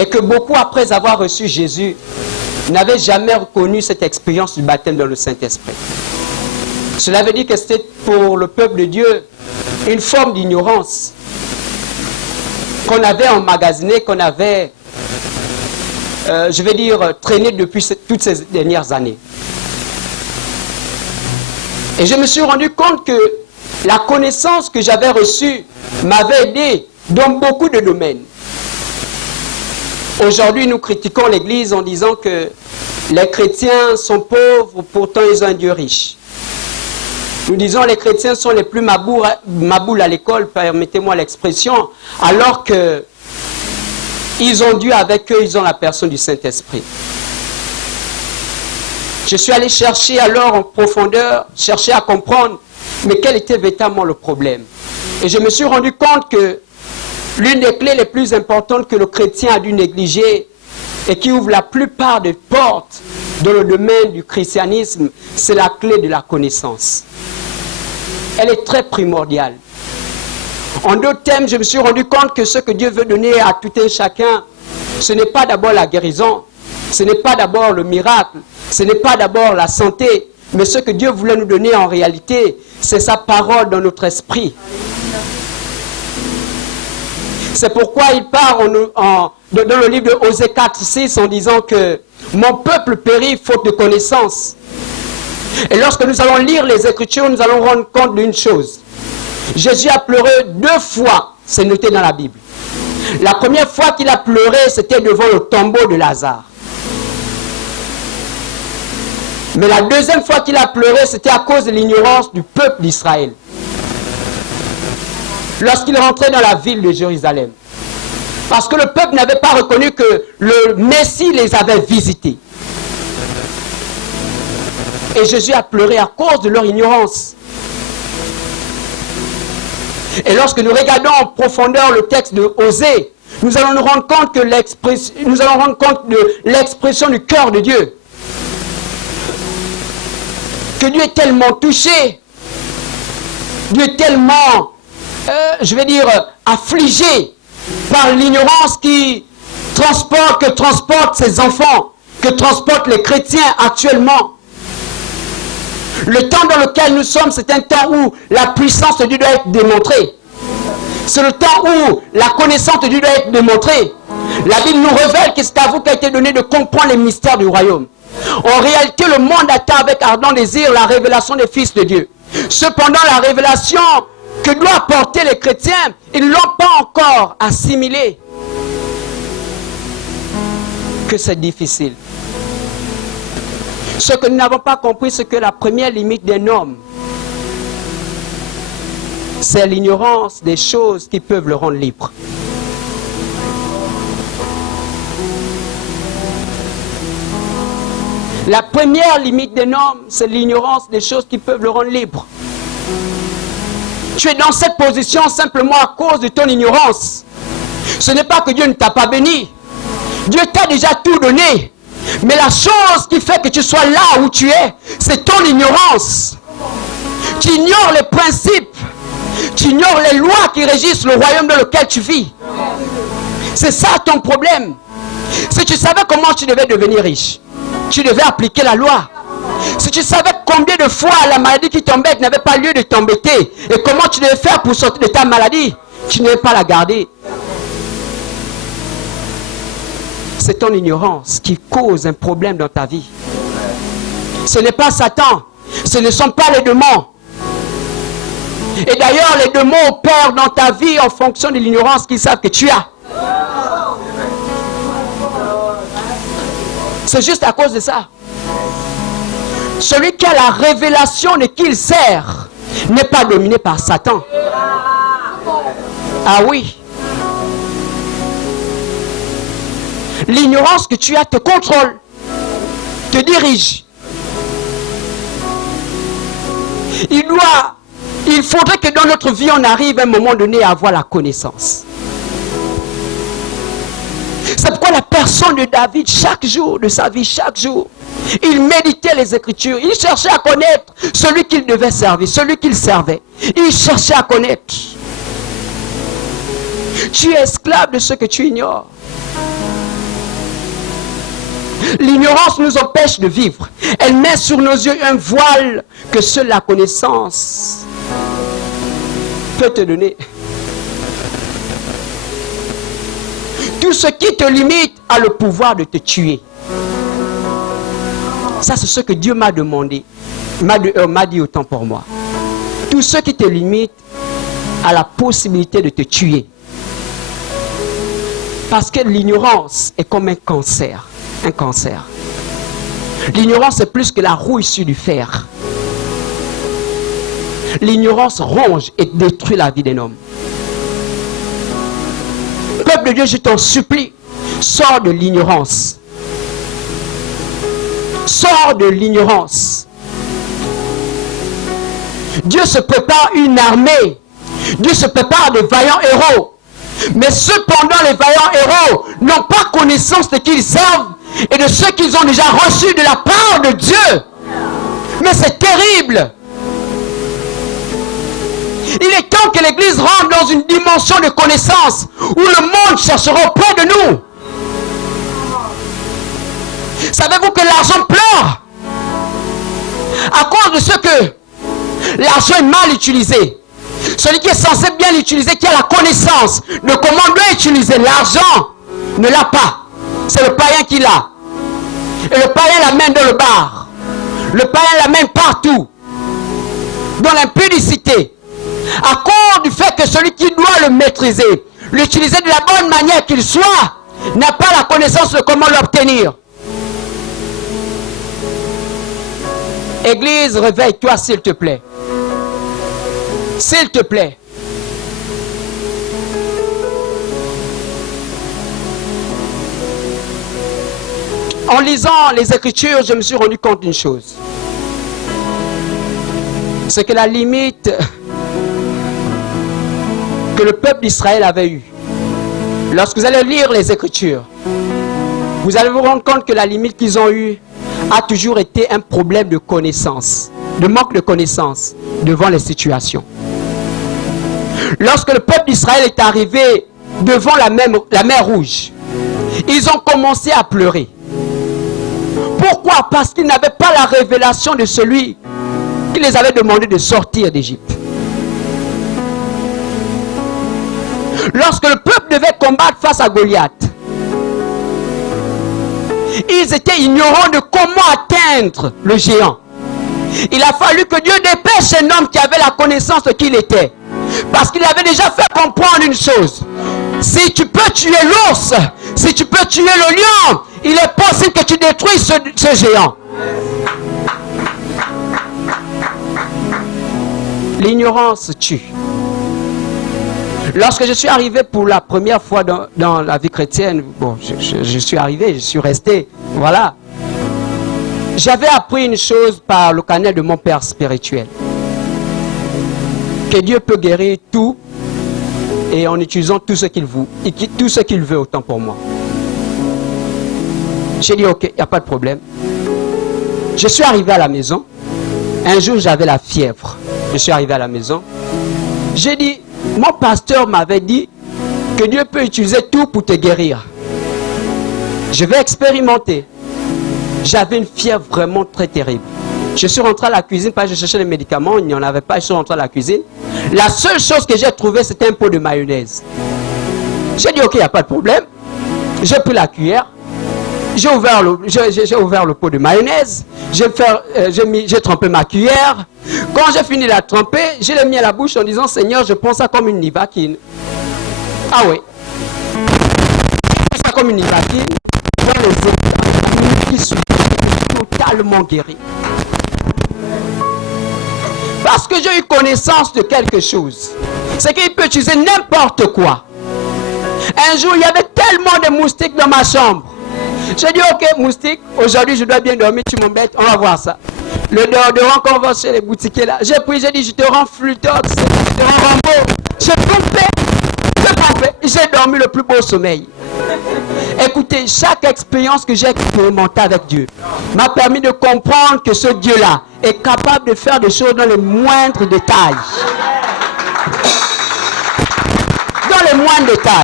Et que beaucoup, après avoir reçu Jésus, n'avaient jamais reconnu cette expérience du baptême dans le Saint-Esprit. Cela veut dire que c'était pour le peuple de Dieu une forme d'ignorance qu'on avait emmagasinée, qu'on avait, traînée depuis toutes ces dernières années. Et je me suis rendu compte que la connaissance que j'avais reçue m'avait aidé dans beaucoup de domaines. Aujourd'hui, nous critiquons l'Église en disant que les chrétiens sont pauvres, pourtant ils ont un Dieu riche. Nous disons que les chrétiens sont les plus maboules à l'école, permettez-moi l'expression, alors que ils ont Dieu avec eux, ils ont la personne du Saint-Esprit. Je suis allé chercher alors en profondeur, chercher à comprendre, mais quel était véritablement le problème. Et je me suis rendu compte que l'une des clés les plus importantes que le chrétien a dû négliger et qui ouvre la plupart des portes dans le domaine du christianisme, c'est la clé de la connaissance. Elle est très primordiale. En d'autres termes, je me suis rendu compte que ce que Dieu veut donner à tout un chacun, ce n'est pas d'abord la guérison, ce n'est pas d'abord le miracle, ce n'est pas d'abord la santé, mais ce que Dieu voulait nous donner en réalité, c'est sa parole dans notre esprit. C'est pourquoi il part dans le livre de Osée 4:6 en disant que mon peuple périt faute de connaissance. Et lorsque nous allons lire les Écritures, nous allons rendre compte d'une chose. Jésus a pleuré 2 fois, c'est noté dans la Bible. La première fois qu'il a pleuré, c'était devant le tombeau de Lazare. Mais la deuxième fois qu'il a pleuré, c'était à cause de l'ignorance du peuple d'Israël. Lorsqu'il rentrait dans la ville de Jérusalem. Parce que le peuple n'avait pas reconnu que le Messie les avait visités. Et Jésus a pleuré à cause de leur ignorance. Et lorsque nous regardons en profondeur le texte de Osée, nous allons nous rendre compte de l'expression du cœur de Dieu. Que Dieu est tellement touché, Dieu est tellement, affligé par l'ignorance qui transporte ses enfants, que transportent les chrétiens actuellement. Le temps dans lequel nous sommes, c'est un temps où la puissance de Dieu doit être démontrée. C'est le temps où la connaissance de Dieu doit être démontrée. La Bible nous révèle que c'est à vous qu'a été donné de comprendre les mystères du royaume. En réalité, le monde attend avec ardent désir la révélation des fils de Dieu. Cependant, la révélation que doivent apporter les chrétiens, ils ne l'ont pas encore assimilée. Que c'est difficile. Ce que nous n'avons pas compris, c'est que la première limite d'un homme, c'est l'ignorance des choses qui peuvent le rendre libre. La première limite d'un homme, c'est l'ignorance des choses qui peuvent le rendre libre. Tu es dans cette position simplement à cause de ton ignorance. Ce n'est pas que Dieu ne t'a pas béni. Dieu t'a déjà tout donné. Mais la chose qui fait que tu sois là où tu es, c'est ton ignorance. Tu ignores les principes. Tu ignores les lois qui régissent le royaume dans lequel tu vis. C'est ça ton problème. Si tu savais comment tu devais devenir riche, tu devais appliquer la loi. Si tu savais combien de fois la maladie qui t'embête n'avait pas lieu de t'embêter et comment tu devais faire pour sortir de ta maladie, tu ne devais pas la garder. C'est ton ignorance qui cause un problème dans ta vie. Ce n'est pas Satan, ce ne sont pas les démons. Et d'ailleurs, les démons opèrent dans ta vie en fonction de l'ignorance qu'ils savent que tu as. C'est juste à cause de ça. Celui qui a la révélation de qui il sert n'est pas dominé par Satan. Ah oui. L'ignorance que tu as te contrôle, te dirige. Il faudrait que dans notre vie, on arrive à un moment donné à avoir la connaissance. C'est pourquoi la personne de David, chaque jour de sa vie, chaque jour, il méditait les Écritures. Il cherchait à connaître celui qu'il devait servir, celui qu'il servait. Il cherchait à connaître. Tu es esclave de ce que tu ignores. L'ignorance nous empêche de vivre. Elle met sur nos yeux un voile que seule la connaissance peut te donner. Tout ce qui te limite a le pouvoir de te tuer. Ça, c'est ce que Dieu m'a demandé. M'a dit autant pour moi. Tout ce qui te limite a la possibilité de te tuer. Parce que l'ignorance est comme un cancer. Un cancer. L'ignorance est plus que la rouille sur du fer. L'ignorance ronge et détruit la vie d'un homme. Peuple de Dieu, je t'en supplie, sors de l'ignorance. Sors de l'ignorance. Dieu se prépare une armée. Dieu se prépare de vaillants héros. Mais cependant, les vaillants héros n'ont pas connaissance de qui ils servent et de ce qu'ils ont déjà reçu de la part de Dieu. Mais c'est terrible. Il est temps que l'Église rentre dans une dimension de connaissance où le monde cherchera auprès de nous. Savez-vous que l'argent pleure à cause de ce que l'argent est mal utilisé? Celui qui est censé bien l'utiliser, qui a la connaissance de comment on doit utiliser l'argent, ne l'a pas. C'est le païen qui l'a. Et le païen l'amène dans le bar. Le païen l'amène partout. Dans l'impudicité. À cause du fait que celui qui doit le maîtriser, l'utiliser de la bonne manière qu'il soit, n'a pas la connaissance de comment l'obtenir. Église, réveille-toi s'il te plaît. S'il te plaît. En lisant les Écritures, je me suis rendu compte d'une chose. C'est que la limite que le peuple d'Israël avait eue, lorsque vous allez lire les Écritures, vous allez vous rendre compte que la limite qu'ils ont eue a toujours été un problème de connaissance, de manque de connaissance devant les situations. Lorsque le peuple d'Israël est arrivé devant la mer Rouge, ils ont commencé à pleurer. Pourquoi? Parce qu'ils n'avaient pas la révélation de celui qui les avait demandé de sortir d'Égypte. Lorsque le peuple devait combattre face à Goliath, ils étaient ignorants de comment atteindre le géant. Il a fallu que Dieu dépêche un homme qui avait la connaissance de qui il était. Parce qu'il avait déjà fait comprendre une chose. Si tu peux tuer l'ours, si tu peux tuer le lion, il est possible que tu détruises ce géant. L'ignorance tue. Lorsque je suis arrivé pour la première fois dans la vie chrétienne, bon, je suis arrivé, je suis resté, voilà. J'avais appris une chose par le canal de mon père spirituel. Que Dieu peut guérir tout et en utilisant tout ce qu'il veut autant pour moi. J'ai dit ok, il n'y a pas de problème. Je suis arrivé à la maison. Un jour j'avais la fièvre. Je suis arrivé à la maison. J'ai dit, mon pasteur m'avait dit que Dieu peut utiliser tout pour te guérir. Je vais expérimenter. J'avais une fièvre vraiment très terrible. Je suis rentré à la cuisine parce que je cherchais les médicaments, il n'y en avait pas, je suis rentré à la cuisine. La seule chose que j'ai trouvée, c'était un pot de mayonnaise. J'ai dit, ok, il n'y a pas de problème. J'ai pris la cuillère, j'ai ouvert le pot de mayonnaise, j'ai trempé ma cuillère. Quand j'ai fini de la tremper, je l'ai mis à la bouche en disant, Seigneur, je prends ça comme une nivaquine. Ah oui. Je prends ça comme une nivaquine. Dans le feu, la minute qui suit, je suis totalement guéri. Parce que j'ai eu connaissance de quelque chose. C'est qu'il peut utiliser n'importe quoi. Un jour, il y avait tellement de moustiques dans ma chambre. J'ai dit, ok, moustique, aujourd'hui je dois bien dormir, tu m'embêtes, on va voir ça. Le déodorant qu'on va chez les boutiquiers là. J'ai pris, j'ai dit, je te rends flûteur, je te rends Rambo. J'ai pompé, j'ai dormi le plus beau sommeil. Écoutez, chaque expérience que j'ai expérimentée avec Dieu m'a permis de comprendre que ce Dieu-là est capable de faire des choses dans les moindres détails. Dans les moindres détails.